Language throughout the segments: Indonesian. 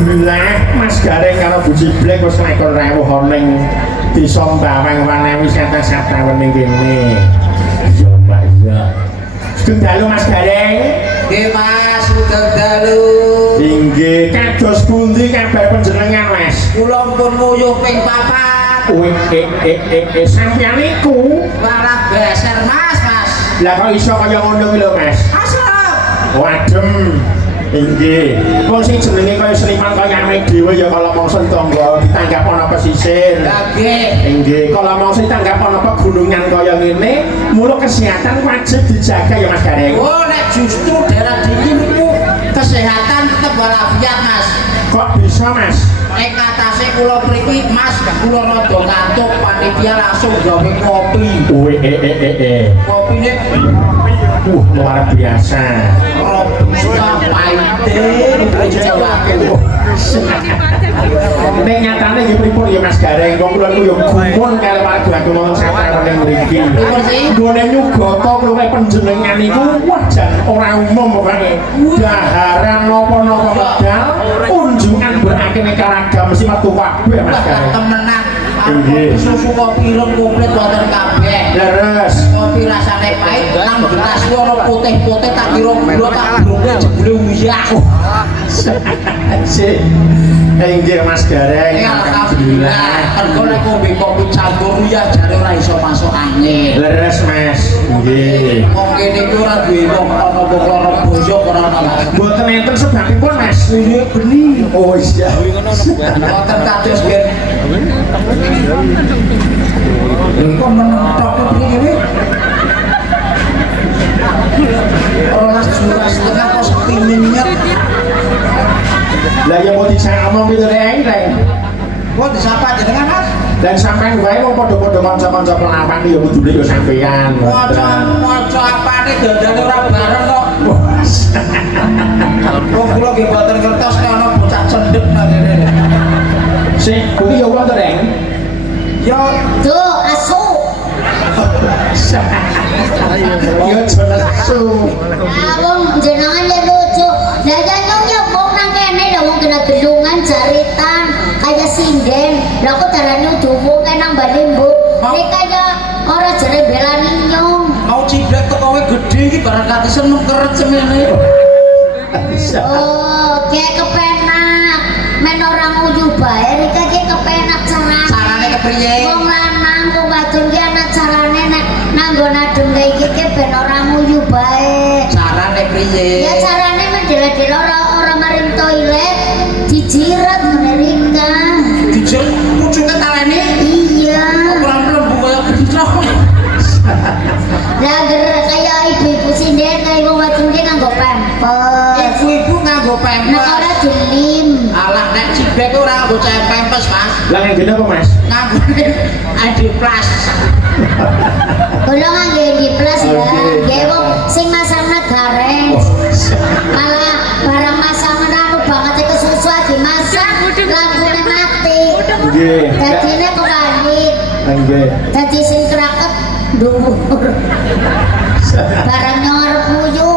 Alhamdulillah Mas Gareng karo Bu Ciblek wis lekor rawuh ning desa Mbawang Wanewi sata-sata ning kene. Iya Mbak iya. Sugeng dalu Mas Gareng. Nggih Mas, sugeng dalu. Inggih, kados pundi kabar panjenengan Mas? Kula pun nguyuh ping 4. Sampeyan iku Warah beser Mas. Lah kok iso kaya ngono kuwi lho Mas? Asal. Wadem. Inggih. Wong sing jenenge kaya seniman kaya ame dhewe ya kala mangsa tangga ditanggap ana pesisir. Nggih. Inggih, kala mangsa ditanggap ana pegunungan kaya ngene, mula kesehatan wajib dijaga ya Mas Gareng. Oh, nek justru daerah dingin niku kesehatan tetep walafiat Mas. Kok bisa Mas? Nek atase kula mriki Mas, kula rada ngantuk panitia langsung gawe kopi. Kopine luar biasa. Robusta pahite Jawaku. Nek nyatane nggih pripun ya Mas Gareng, wong kula niku ya gumun karo warga aku wonten sawetara ning mriki. Nggone nyugata luwih panjenengan niku wah jan ora umum pokoke. Daharan napa-napa medal, unjungan beraneka ragam mesti metu kabeh Mas Gareng. Temenan. Inggih. Susu kopi ireng komplit wonten kabeh. Leres. Kopi rasane pahit, nang gelas ono putih-putih tak kira gula tak brunge jebule uyah. Sik. Inggih Mas Gareng, alhamdulillah. Mergo nek ngombe kopi campur uyah jare ora iso masuk angin. Leres Mas. Nggih. Wong kene iki ora duwe wong ana lara bojo ora ana. Mboten enten sebabipun Mas. Ini beli. Oh iya. Wonten kados nggih. Kok mentok iki? Olah juras tengah kok sepi minyak. Lah ya mau disama gitu Reng. Kok disapa jenengan Mas? Dan sampean wae wong padha-padha kanca-kanca pelawan ya kudune ya sampean. Kanca apane dandane ora bareng kok. Wong kula nggih boten ngertos nek ana bocah cendhek nang kene. Sik, kuwi ya wonten Reng. Ya, Tuh, asu. Ya jelas su. Wong jenengan ya lucu. Lah nyong wong nang kene lho wong kena gelungan jaritan kaya sinden. Lah kok darane duwu nang Bali Mbok. Mereka ya ora jare belani nyong. mau ciblek teko kowe gedhe iki barang katisen mengkeret semene. Oh, kayak kepenak. Men orang nguyu bae rika ki kepenak carane. Carane kepriye? Wong lanang wong wadon ki ana carane nek nanggon adem kae iki ki ben ora nguyu bae. Carane priye? Ya carane mendele-dele ora maring toilet dijiret ngene rika. Dijel pucuke talene. Iya. Ora mlebu kaya gentro. Lah kaya ibu-ibu sinden kaya wong wadon ki nganggo pampers. Ibu-ibu nganggo Nek pempes. ora dilim. Alah nek ciblek ora nganggo pempes, Mas. Lah ngene apa Mas? Nganggo Adiplas. Kula nganggo di plus ya. Nggih wong sing masangna gareng. Malah barang masangan anu banget kesusu dimasak langsune mati. Nggih. Dadine kebalik. Nggih. Dadi sing kraket dhuwur. Barang ngarep nguyu.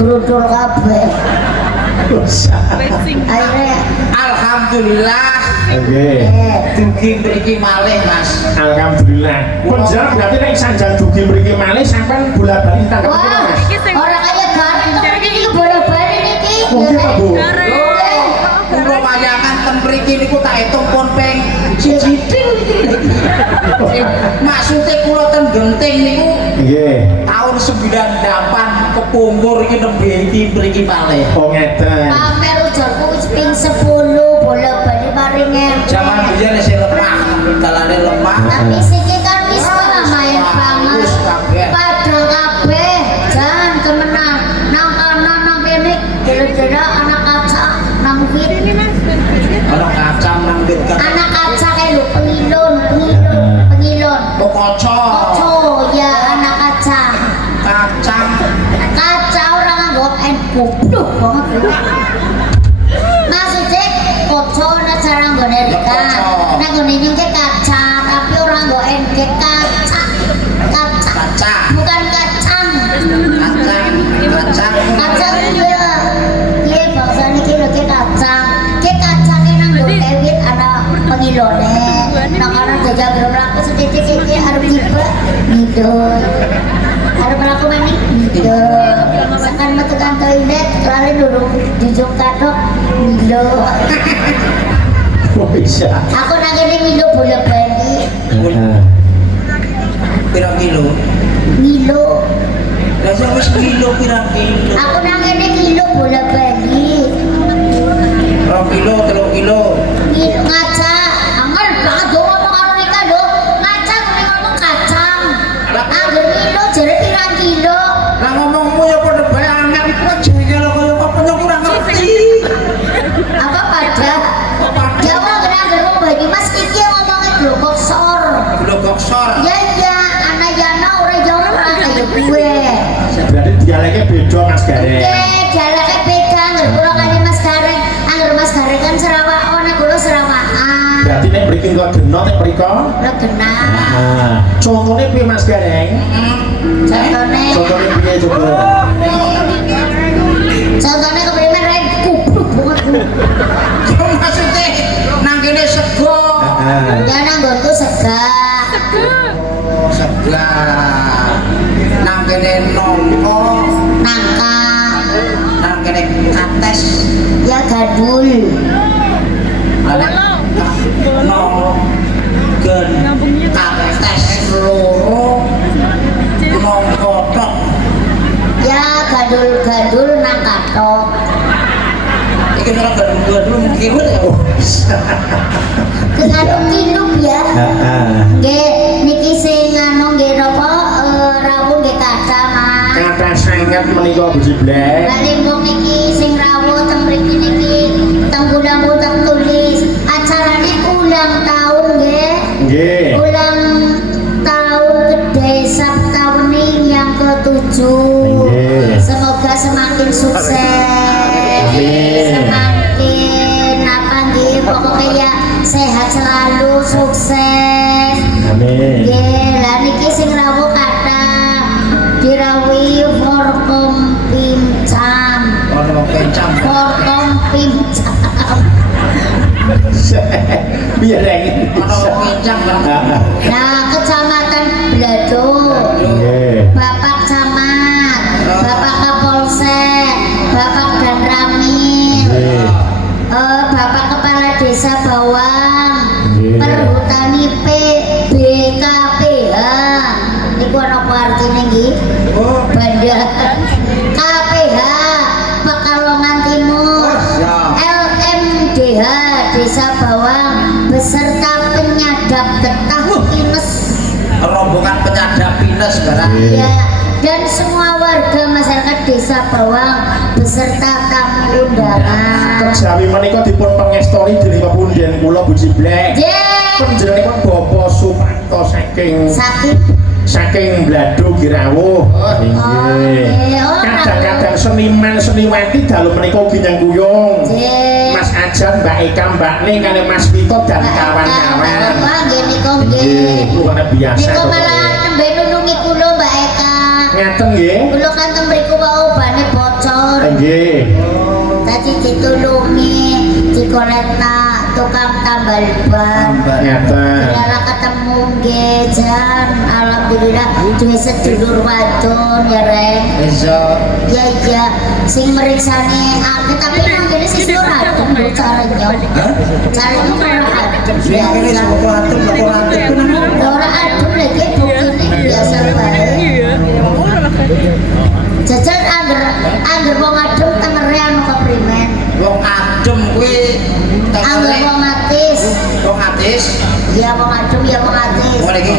Brudul kabeh. Akhirnya Alhamdulillah. Nggih. Dugi mriki malih, Mas. Alhamdulillah. Penjara berarti nek sanjan dugi mriki malih sampean bola-bali tangkap wah, Mas. orang kaya gareng tapi ini bola-bali niki. Mungkin Pak Bu. Kula wayangan ten mriki niku tak hitung pun ping siji. Maksude kula ten Genting niku Nggih. tahun 98 kepungkur iki nembe iki mriki malih. Oh ngeten. Pamer ujarku wis ping 10 bola-bali maring Zaman biyen isih lemah, dalane lemah. tapi siki kan wis main banget. Wis kabeh. Padha kabeh jan kemenang. Nang kana nang kene kira-kira anak kaca nang wit. Ana kacang nang wit kan. Anak kaca kayak lu pengilon. Oh kaca. Oh ya anak kaca. Kacang. Kaca orang nganggo goblok banget. Maksudnya kaca ana cara nggone rika. Nek nggone nyungke kaca tapi orang nggo NG kaca. Kaca. Bukan kacang. Kacang. Kacang iya. Iya bangsa niki lho ki kaca. Dijung katok Milo. Oh bisa. Aku nang kene Milo bola-bali. Pirang kilo? Milo. Lah sing wis kilo pirang kilo? Aku nang kene Milo bola-bali. 2 kilo, 3 kilo. Milo ngaca. Angel banget do ngomong karo Rika do. Ngaca kuwi ngomong kacang. Angger Milo jare pirang kilo. Lah ngomongmu ya padha bae angel kok jengkel kaya apa yo kurang ngerti. Apa pada? Jawa gerak wong Banyumas iki ngomongnya blokok sor. Blogok sor. Ya ya, anak Yana ora Jawa kaya gue. Berarti dialeknya beda Mas Gareng. Dialeknya beda, angger kula kali Mas Gareng. Angger Mas Gareng kan Sarawak, nek kula Sarawakan. Berarti nek mriki kok genot nek mriko. Lah genah. Nah, contohnya piye Mas Gareng? Contohnya Contohnya piye coba? Contohnya keprimen rek kubruk banget. Yo maksudnya nang kene sego. Ya nang nggonku sega. Sega. Nang kene nongko, Nangka. nang kene kates. Ya gadul. Kates loro nongko tok. Ya gadul-gadul nang katok. Iki ora gadul mungkin ya. Oh, bisa. Kekanung ya. Heeh. Nggih niki sing anu nggih napa rawuh nggih kathah Mas. Kata sangat menika Buji Blek. Lah limbung niki sing rawuh teng mriki niki teng Budamu teng tulis acarane ulang tahun nggih. Nggih. Ulang tahun gede Sabtaune yang ke-7. Nggih. Semoga semakin sukses. Amin. Semakin apa nggih pokoknya ya sehat selalu sukses. Amin. Nggih, lah niki sing rawuh kathah dirawuhi Forkom Pincam. Ono kencang. Forkom Pincam. Biar yang Ono kencang kan. Nah, Kecamatan Blado. Nggih. Bapak Camat, Bapak Kapolsek, Bapak Dan Ramin, Nggih. Bapak Kepala Desa Bawang, Nggih. Perhutani BKPH. Niku ana apa artine nggih? Oh, Banda KPH Pekalongan Timur, LMDH Desa Bawang beserta penyadap getah Ines. rombongan penyadap pinus barang. Ya, dan semua warga masyarakat Desa Bawang beserta tamu undangan. Kejawi menika dipun pengestoni dening pepunden kula Buji Blek. Jen, Panjenenganipun Bapak Suparto saking Blado Girawuh. Nggih. Kadang-kadang seniman-seniwati dalu menika ugi nyengkuyung. Mas Ajan, Mbak Eka, Mbak Ning, kali Mas Vito dan kawan-kawan. Nggih niku Nggih, nggih. kulo kan biasa. Niku malah nembe nulungi kula Mbak Eka. Ngaten nggih. Kula kan teng mriku wau bane bocor. Nggih. Tadi ditulungi, dikoletna tukang tambal ban. Ngaten. Lala ketemu nggih Jan, alhamdulillah duwe sedulur wadon ya Reng. Besok Ya iya, sing meriksane aku tapi nang kene sing ora adem lho caranya. Caranya ora adem sing kene biasa. sapa atur Ora adem lagi buktine biasa bae. Jajan angger wong adem tengere anu keprimen. wong adem kuwi Angger wong atis. wong atis. Ya wong adem ya wong atis. Wong iki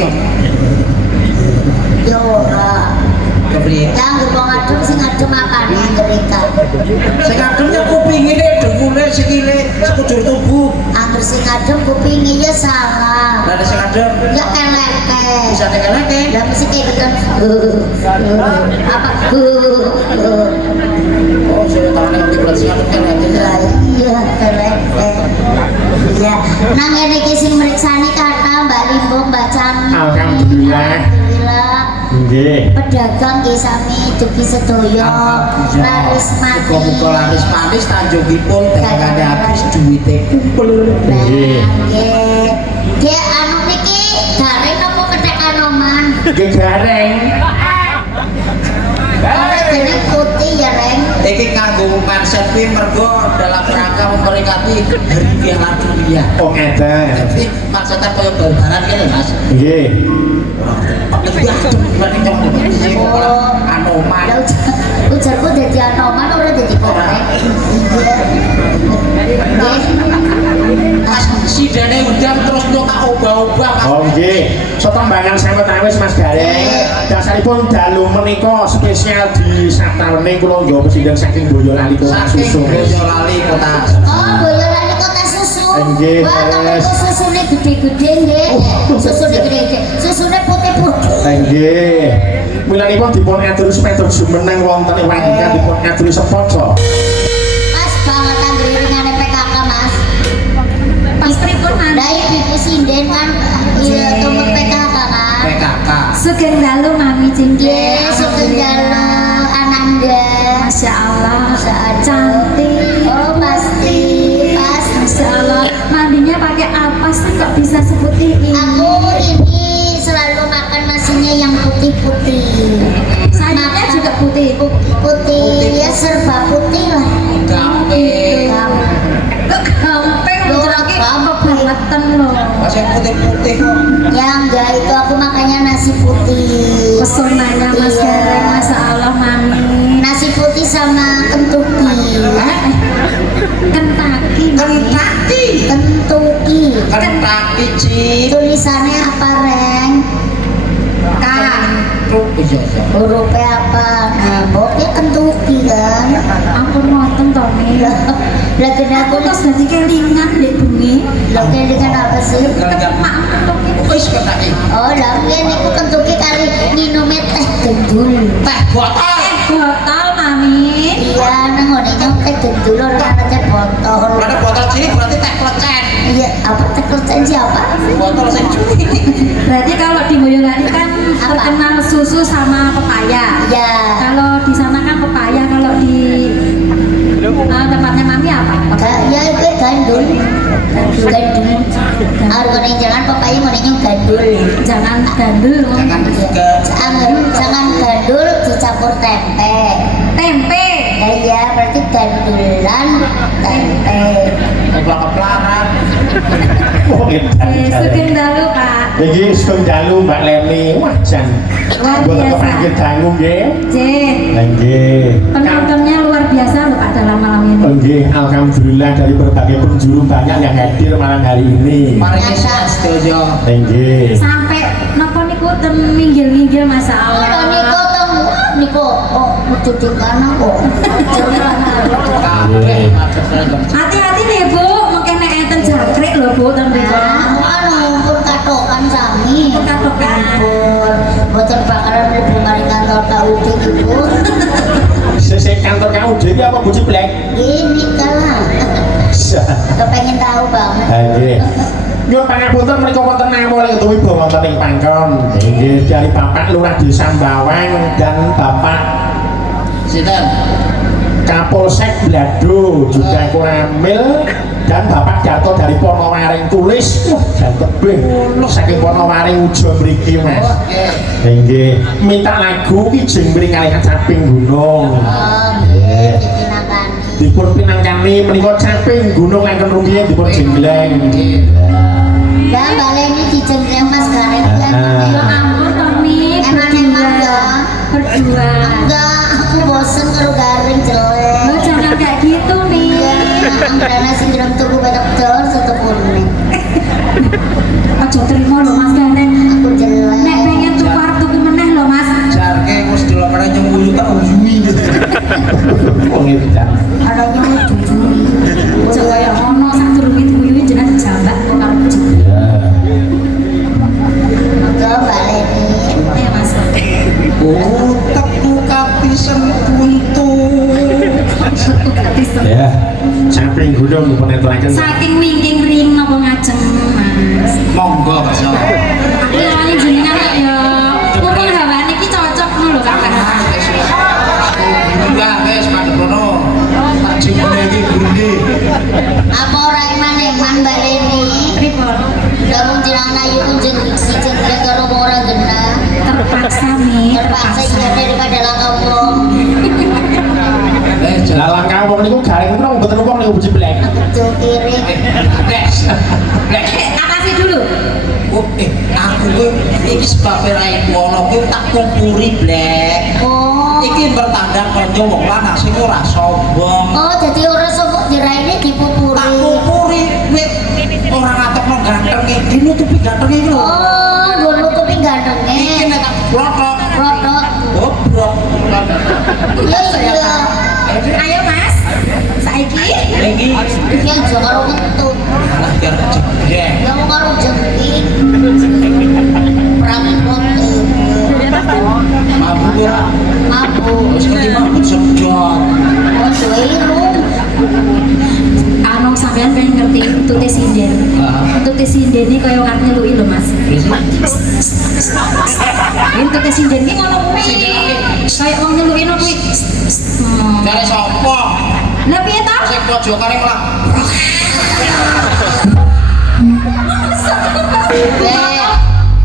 Yo ora. kepriye? Ya angger wong adem sing adem apane angger ikan. Sing ademnya kupingine dengkule sikile sekujur tubuh. Angger sing adem kupinge ya salah. Lah sing adem Ya keleke. bisa tekeleke. Lah mesti kayak gitu. Apa? Oh, saya tahu nek berat sing adem keleke. Lah iya keleke. Ya, nang ngene iki sing mriksani kata Mbak Limbung, Mbak Cami. Alhamdulillah. Alhamdulillah. Nggih. Pedagang nggih sami dugi sedaya. Laris manis. Muga laris manis tanjungipun dagangane habis duwite kumpul. Nggih. Nggih. Nggih anu niki gareng apa ketekan oman? Nggih gareng. Ora jeneng putih ya, Reng. Iki kanggo konsep kuwi mergo dalam rangka memperingati Hari Piala Dunia. Oh ngeten. Jadi maksudnya koyo bal-balan kene Mas. Nggih. Anoman. Ujarku jadi anoman ora jadi korek. Si dene udang terus no tak obah-obah. Oh nggih. Sotombangan sawet awis Mas Gareng. Dasaripun dalu menika spesial di satawene kula nggawa presiden saking Boyolali Kota Saking Susu. Boyolali Kota. Oh, Boyolali Kota Susu. Nggih, Wah, tapi Mas. susune gede-gede nggih. Susune gede-gede. Susune putih-putih. Nggih. Mulanipun dipun atur sepeda jumeneng wonten ing wangka dipun atur sepoco. Pas banget anggringane PKK, Mas. Pas pripun Mas? Lah ibu sinden kan iya temen PKK kan. PKK. Sugeng dalu Mami Cinta. Nggih, sugeng dalu Ananda. Masya Allah, Masya Allah. cantik. Oh, pasti. Pasti. Masya Allah. Mandinya pakai apa sih kok bisa seperti ini? Aku ini selalu makan nasinya yang putih-putih. Sayurnya juga putih. Putih, ya serba putih lah. Gamping. Gampang loh, lagi kebangetan loh. Masih putih-putih kok. Ya enggak, itu aku makannya nasi putih. Pesonanya Mas Iya. Gareng, Masya Allah Mami. Nasi putih sama kentuki. Kentaki. Kentucky. Kentuki. Kentucky Cip. Tulisannya apa, Reng? Iya. Hurufnya apa? Nah, pokoknya kentuki kan. Ampun ngoten Tony. Lah kenapa Aku terus dadi kelingan dek bengi. Lah dengan apa sih? Kemak kentuki. Wis Kentucky. Oh, lah niku kentuki kali minumnya teh gendul. Teh botol. Botol Mami. Iya, nang ngene nyong teh gendul ora ana teh botol. Ada botol cilik berarti teh klecen. Iya, apa teh kerjaan siapa? Botol sing cuy. Berarti kalau di Boyolali kan terkenal susu sama pepaya. Ya, Kalau di sana kan pepaya, kalau di tempatnya Mami apa? ya itu gandul. Gandul. Arep ning jalan papaya ngene nyong gandul. Jangan gandul. Jangan juga. Jangan gandul dicampur tempe. Tempe. Ya iya, berarti gandulan tempe. Keplaran. Oh Sugeng nggih. dalu Pak. Iki sugeng dalu Mbak Leni. Wah jan. Luar Mboten biasa. kepanggih dangu nggih. J. Nggih. Penontonnya luar biasa loh Pak dalam malam ini. Nggih, alhamdulillah dari berbagai penjuru banyak yang hadir malam hari ini. Maringi sedoyo. Nggih. Sampai nopo niku ten minggil-minggil Masya Oh, Allah. niko tong niko oh lucu di kana kok. Kabeh macet seragam. Hati-hati nih Bu, mungkin nek enten jangkrik loh Bu ten mriku. Anu pun katokan sami. Pun katokan. Ampun, boten bakalan mlebu mari kantor KUD ibu. Sesek kantor kamu dhewe apa Bu Ciplek? Gini kalah. Kepengen tahu banget. Nggih. Nyuwun pangapunten menika wonten namu ing Wibawa wonten ing Pangkon. Nggih, dari Bapak Lurah Desa Bawang dan Bapak Sinten? Kapolsek Blado juga Kuramil dan Bapak Dato dari Ponowaring Tulis. Wah, jan tebih saking Ponowaring Ujo mriki, Mas. Oke. Nggih, minta lagu ki jeng mringaling caping gunung. Oh, nggih, ditinangkan. Dipun pinangkani menika caping gunung ingkang rumiyin dipun jenggleng. Ya, balen ini dijengkleng Mas Gareng. Ya ampun Tommy, Emang ya. berdua. Enggak, aku bosen karo Gareng jelek. Lo jangan kayak gitu nih. Iya, anggrana sindrom tuku betok dor setepune. Aja terima lo Mas Gareng. Aku jelek. Nek pengen tukar tuku meneh lo Mas. Jarke wis dilokane nyembunyi tak ujui. Wong edan. Ada nyuwun jujur. Coba ya ono sak durunge dikuyuhi jeneng dijambak kok karo kucing. Enggak, balen ini. Ayo Mas. Utekku kapisan buntu. Ya, caping gunung dipun aturaken. Saking wingking ring napa ngajeng Mas. Monggo Mas. Aku lali jenengan kok ya. Mumpung hawane iki cocok ngono lho Kakak. Enggak, wis padhepono. Tak jemput iki burine. Apa ora eman-eman baleni? Pripun? Lah mung jenengan ayu kunjung dijengkleng karo wong ora genah. Terpaksa nih, Terpaksa iya daripada langka wong. Wis mboten wong nek uji blek. Betul kiri. Blek. Makasih dulu. Oh, aku kuwi iki sebab ra ono kuwi tak kumpuri blek. Oh. Iki bertanda kanca wong lanang sing ora sombong. Oh, jadi orang sombong diraine Tak dipupuri. kumpuri kuwi ora ngatokno gantenge, dinutupi gantenge iki lho. Oh, dulu tuh gantengnya. Iki nek tak plotok, Rodok. goblok. Iya iya. Ayo Mas. Saiki. Iki Yang juga karo kentut. lah biar jebret. Yang mau karo jengking. Prapot. Mabuk ora. Mabuk. Terus ngerti mabuk sedot. Oh, irung. Anu sampean pengen ngerti tute sinden. Tute sinden ini kaya ngat nyeluki lho Mas. Ini tute sinden ki ngono kuwi. Kaya wong nyeluki ngono kuwi. Dari sapa? Lah piye ta? Sing pojokane malah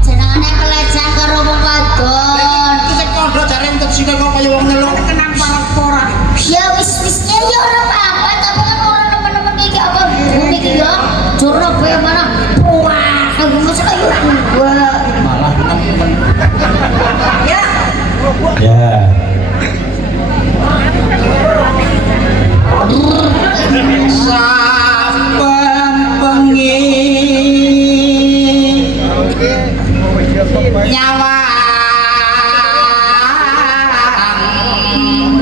Jenengane pelecehan karo wong wadon. iki sing kandha jare untuk sine kok kaya wong nyeluk. Kenapa ora? Ya wis-wisnya ya ora apa-apa, tapi kan orang temen-temen iki apa bumi iki ya. Jorok kowe mana? Wah, aku mesti ayo gua. Malah temen. Ya. Ya. Saben bengi nyawa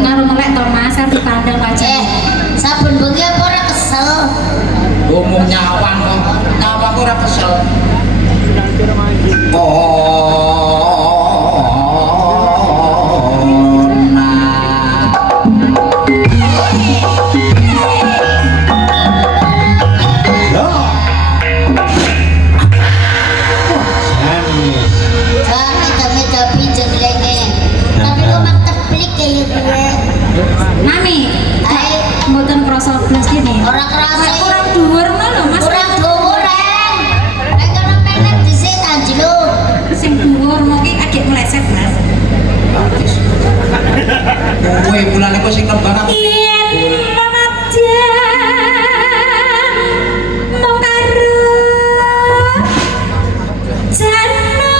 Karo melek to Mas, arep dipandang wajah. Saben bengi apa ora kesel. ngomong nyawang kok nyawang ora kesel. Ya. Manis. Meda-meda pinjeng lenge. Tapi kok mak teplik kayak gue. Mami, Ae, mboten krasa blas kene. ora kerasa. Kurang dhuwur lho Mas. Kurang dhuwuran. Nek kana penek dhisik tanjlu. Sing dhuwur mau ki agek meleset Mas. Kowe bulan iku sing kembang aku. Yen pamajan mung karo janur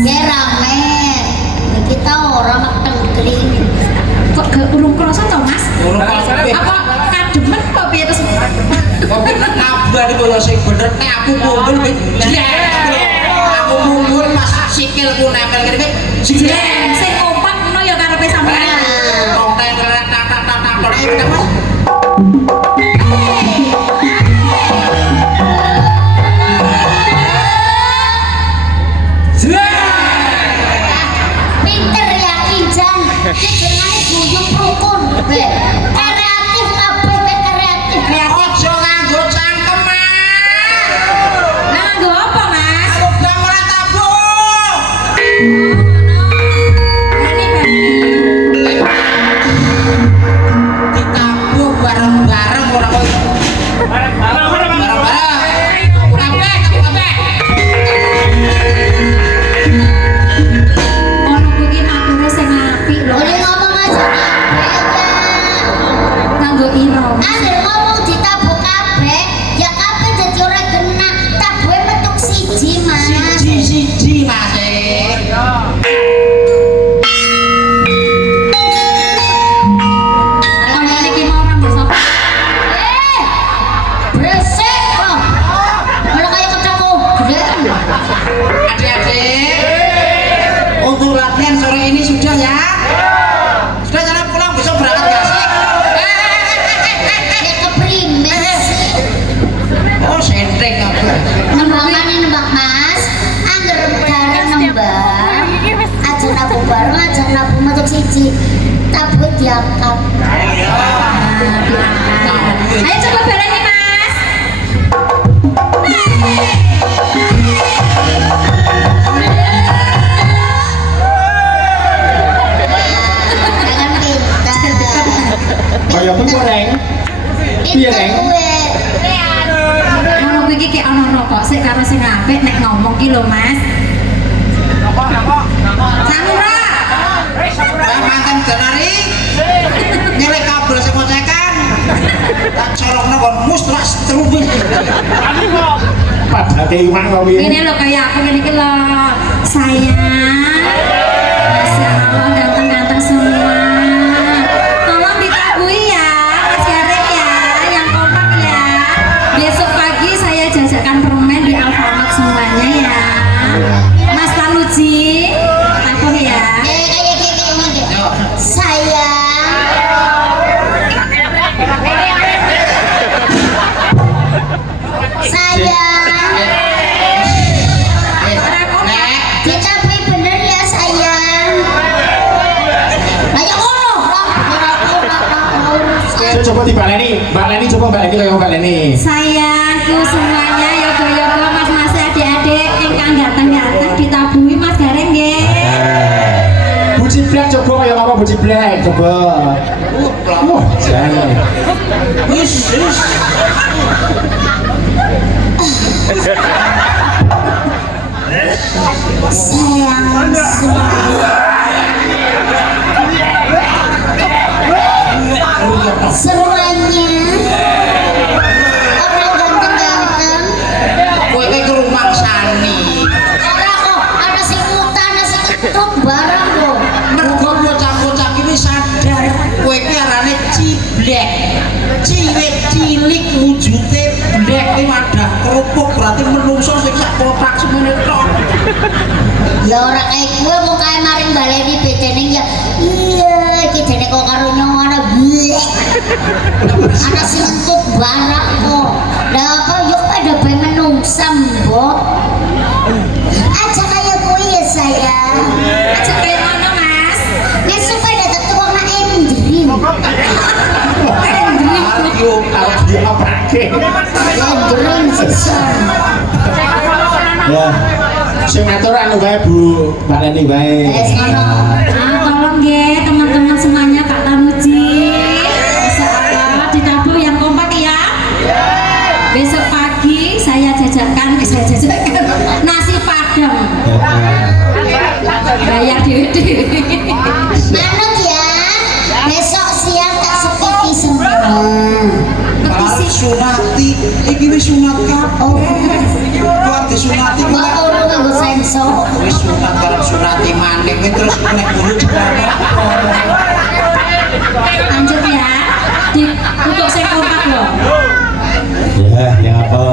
Ya rame. Kita orang mak tengkling. kok gak urung krasa to Mas? Urung krasa. Apa kademen kok piye terus? Kok nek nabrak iku ya sing bener nek aku mundur wis aku mundur pas sikilku nempel kene wis Jeng sing kompak ngono ya karepe sampean. konten tak Mas. Pinter ya Kinjan. Ki jenenge guyub rukun. Be. Kreatif kabeh be kreatif. Ojo nganggo cangkeman. Lah nggo apa Mas? Udah mulai tabung. Ini Bang. Ditabuh bareng-bareng ora kok. Bareng-bareng. Kabeh. Ono kuwi makure sing apik lho. Boleh ngomong aja kabeh. Kanggo ira. Angger ngomong ditabuk kabeh, ya kabeh dadi ora kena. Tabuhe metuk siji, Mas. Siji Mas. Ono iki mau rambut sapa? Eh, berisik kok. Malah kayak ketemu gede. Adik-adik, untuk latihan sore ini sudah ya? Sudah jalan pulang besok berangkat gak sih? Ya keprimen sih. Oh senteng aku. Nembangane nembak Mas. Angger bareng nembang. Aja nabu bareng, aja nabu metuk siji. Tabuhe diangkat. Ayo coba bareng nih Mas. Jangan pintar. Kaya pun goreng. Piye, Neng? Ono kuwi iki kayak ono rokok sik karo sing apik nek ngomong ki lho Mas. Samura. mantan janari nyelek kabel sing ngocekan tak colokno kon mustra strubing Padahal iwang kok piye? Ini loh kayak aku ngene iki lho. Sayang. Masya Allah ganteng-ganteng semua. Tolong ditabui ya, Mas Gareng ya, yang kompak ya. Besok pagi saya jajakan permen di Alfamart semuanya ya. Mas Tanuji, aku ya. Sayang. Sayang. Tapi bener ya sayang. Ayo ngono. Coba dibaleni, Mbak Leni coba Mbak Leni kaya Mbak Leni. Sayangku semuanya, yoga-yoga mas-mas adik-adik ingkang ganteng-ganteng ditabui Mas Gareng nggih. Bu Ciblek coba kaya apa Bu Ciblek coba. Wah, jangan. wis Sayang semuanya. Orang ganteng-ganteng. kowe iki rumangsani Ora kok ada sing utang, ada sing ketut barang kok. mergo bocah-bocah iki wis sadar kowe iki arane ciblek cilik cilik wujute blek iki wadah kerupuk berarti menungso sing sak kotak semene tok Ya ora kayak gue mau kayak maring baleni bedene ya. Iya, iki dene kok karo nyawana blek. Ana sing entut barang kok. Lah apa yuk pada bae menungsam, Mbok. Aja kayak gue ya sayang. Aja kayak mana Mas? Nek supaya datang tukang nak endri. Mario Kalau dia apake? Endri sesan. Ya. Sing ngatur anu wae Bu, Mbak Leni wae. Ngono. Tolong nggih teman-teman semuanya Pak Tanuji. Masya Allah ditabuh yang kompak ya. Besok pagi saya jajakan nasi padang. Bayar dewe-dewe. Manut ya. Besok siang tak sepiti semua. Kalau sunati, iki wis sunat Oh, Kuat disunati mbak kuwi. urung nganggo sensor. Wis sunat karo sunati maning kuwi terus nek guru cepat. Lanjut ya. Untuk saya kompak loh. Ya, yang apa?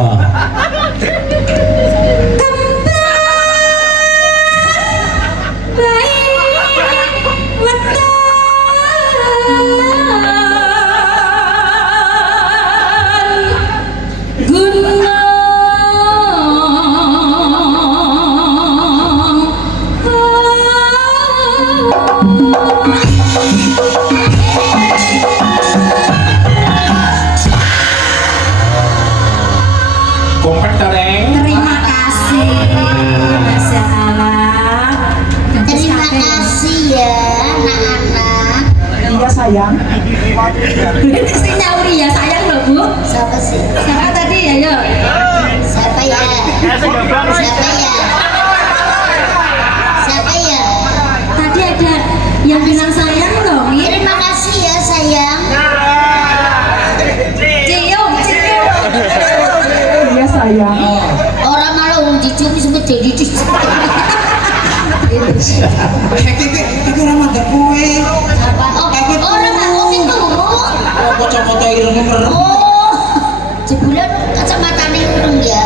Kompak tereng. Terima kasih. Masya Allah. Terima kasih ya anak-anak. Iya sayang. Si nyauri ya sayang loh Bu. Siapa sih? Siapa tadi ya yuk. Siapa ya? Siapa ya? Siapa ya? Tadi ada yang bilang sayang loh. Mir. Terima kasih ya sayang. Cium, cium. Iya sayang. Orang malah wong dicuri sebut jadi Iki ora mandek kowe. orang mau itu. Oh kacamata ireng merem. Oh, sebulan kacamatanya urung ya.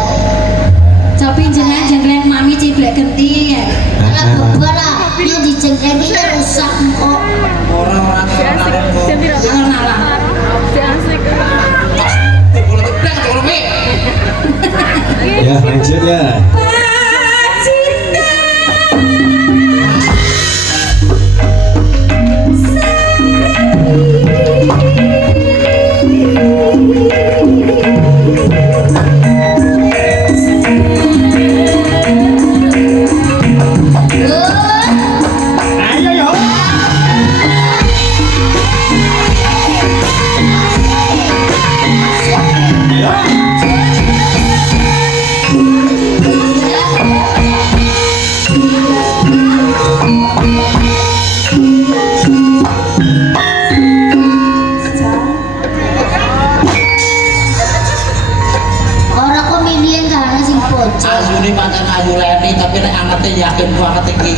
Tapi jangan jenggreng mami ciblek genti ya. Alah beberapa yang dijengkrengi rusak kok. Ora Jangan malah. Ya, lanjut ya. Ternyata yakin banget iki.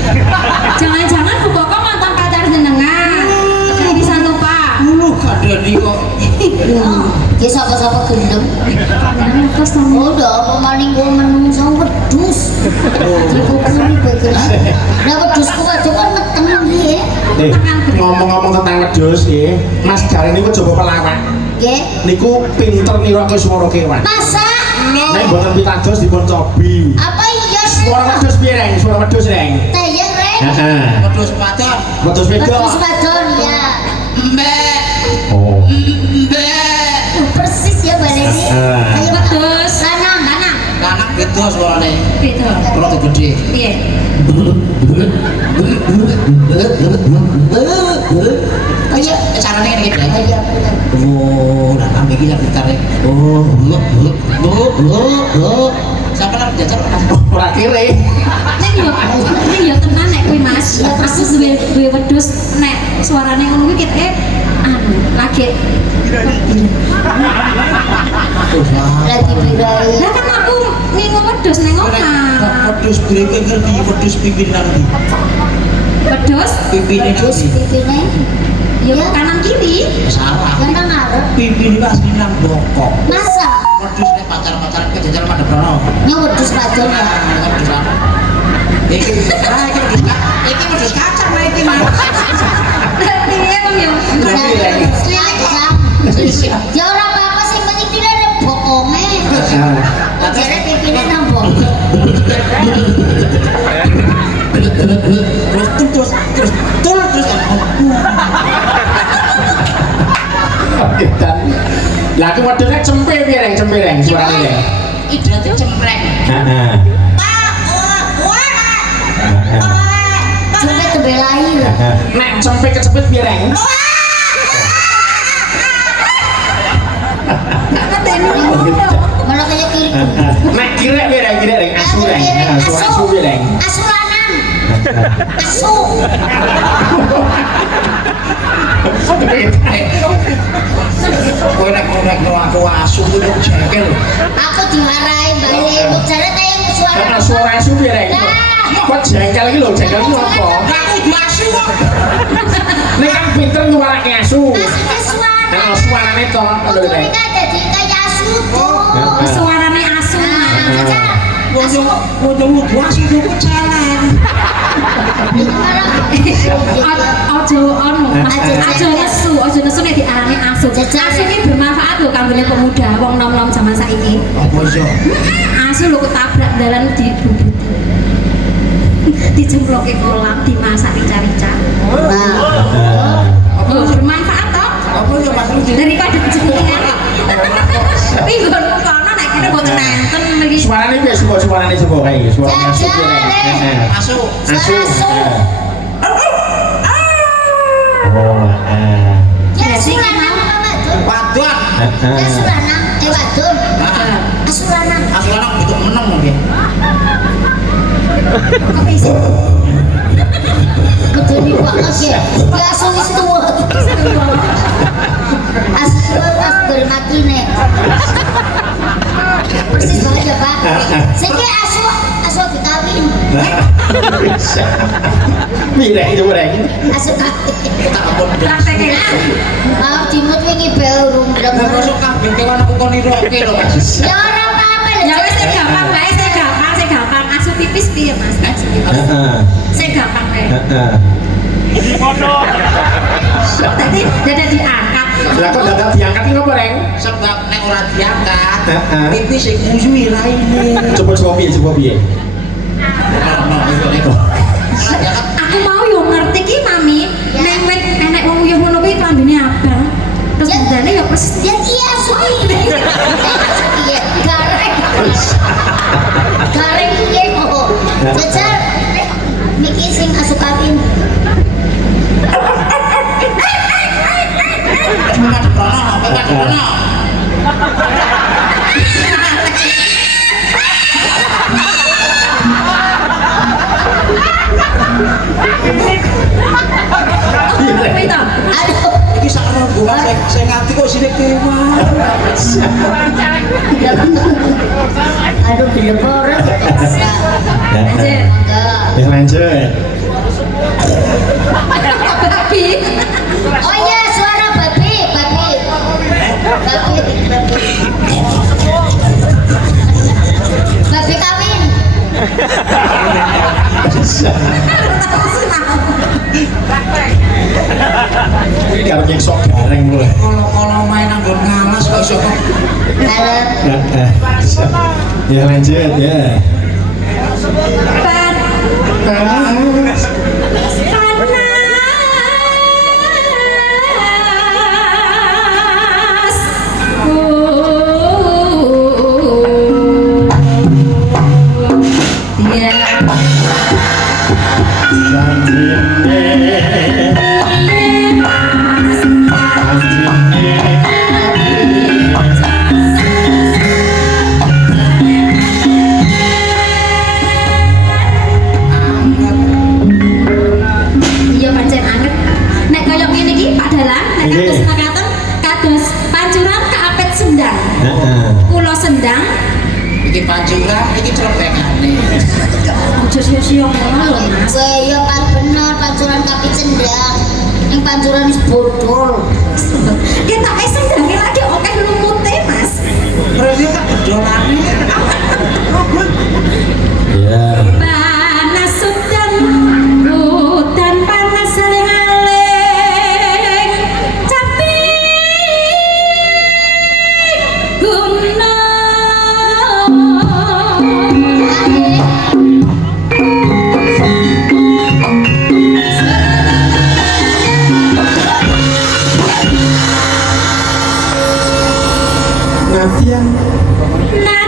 Jangan-jangan Bu Koko mantan pacar jenengan. Jadi bisa lupa. Lu kadani kok. Ya sapa-sapa gendeng. Terus sama Oh, udah apa maning gua menungso wedhus. Dikukuri bagus. Lah wedhusku wae kan meteng piye? Ngomong-ngomong tentang wedhus nggih, Mas Gar niku coba pelawak. Nggih. Niku pinter nirokke swara kewan. Masa? Nek mboten pitados dipun cobi. Apa iya Suara wedhus piye, Reng? Suara wedhus, Reng. Tayang rek. Heeh. Wedhus padon. Wedhus wedok. Wedhus wadon ya. Mbak. Oh. Mbak. Persis ya Mbak Leni. Ayo Wedhus. lanang. Lanang beda suarane. Beda. Rada gede. Piye? Ayo. Carane ngene iki. Ayo. Oh, nah ambek iki gitare. Oh. Sampai nang jajar Ora kere. Nek yo tenan nek kuwi Mas. Aku duwe wedhus nek suarane ngono kuwi kete anu lagi. Lagi birai. Lah kan aku ngingu wedhus nang omah. wedhus breke ngerti wedhus pimpinan ndi? Wedhus Pimpinan Terus ndi? pipine. yo Ya. kanan kiri. Salah. Yang nang ngarep. Pimpin iki asli nang bokok. Masa? Wedhus nek pacar-pacaran ke jajal pada brono. Nya wedhus wadon ya. Wedhus apa? Iki iki wedhus kacang lah iki mah. Piye Bang yo? Ya ora apa-apa sing penting tidak ada bokonge. Jare pipine nang bokok. Terus Dan lah aku wedhusnya cempe piye, Reng? Cempe, Reng, suarane, Reng. idrate cempreng. Heeh. Sampai tebelai lho. Nek cempe kecepet piye, Reng? Malah kayak kiri. Nek kirek piye, Reng? Kirek, Reng. Asu, Reng. Suara asu piye, Reng? Asu lanang. Asu. Kowe nek aku asu kuwi jengkel. Aku diwarai balik. Jare tayang suara. Suara asu piye, Reng? Kok jengkel iki lho, jengkel iki apa? Aku asu kok. Nek kan pinter nyuarake asu. Maksudnya suara. Nah, suarane to, lho, Reng. Mereka jadi kayak asu tuh. Suarane asu. Wong asu itu jalan. Ojo anu, ojo nesu nek diarani asu. Asu iki bermanfaat lho kanggo pemuda, wong nom-nom zaman saiki. Apa iso? Asu lho ketabrak dalan dibubuti. Dijemploke kolam, dimasak rica-rica. Oh, bermanfaat toh? Apa ya Mas Rudi? Daripada jenengan. Tapi nggonku kono nek kene mboten nenten iki. Suarane piye, suarane coba kae, suarane asu piye, Reng? Heeh. Asu. Asu. Asu. Oh, Ya asu lanang apa wadon? Wadon. Ya asu lanang. Wadon. Asu lanang. Asu lanang itu meneng mungkin. Kok iso? Gede banget ya. Ya asu wis tuwa. Asu bermati nek. Persis banget ya Pak. Sing asu dikawin. bisa. Mireng itu, Reng. Asu kawin. Kita ampun. Prakteknya. Maaf dimut wingi belum Lah masuk kambing kewan aku kon niroke lho Mas. Ya ora apa-apa lho. Ya wis sing gampang wae, sing gampang. Asu pipis piye, Mas? Heeh. Sing gampang wae. Heeh. Tadi dadak diangkat. Lah kok dadak diangkat iki apa, Reng? Sebab nek ora diangkat, Heeh. pipi sing nguyu raine. Coba piye, coba piye? Aku mau yo ngerti ki Mami, nek wit enek wong uyuh ngono kuwi klambine abang. Terus bendane yo persis Ya iya asu iki. Iya, gareng. Gareng piye kok. Jajar Miki sing asu kawin. Pekat rono. kuwi to. Aduh. Iki sak rombongan sing ngati kok sine kewan. Aduh, gelem orang bisa. Lanjut. Enggak. Ya lanjut. Babi. Oh iya, suara babi, babi. Babi, babi. Babi kawin. Karo nyekso gareng mulai. Kalau main anggon ngalas kok iso kok. Kalau Ya lanjut ya. Pan. Panas. Panas. Dia iya pancen anget. Nek koyo ngene iki Pak Dalang, nek Iya. kados makaten kados pancuran kaapit sendang. Kula sendang Iki pancuran, iki celebengane. aja sia-sia ngono lho Mas. gue ya kan bener pancuran kapi cendang. Yang pancuran is bodol. Kita sendangnya lagi oke lumute Mas. Berarti tak bedolane. Ya. Panas udan panas saling aling caping gunung. Nanti yang Nah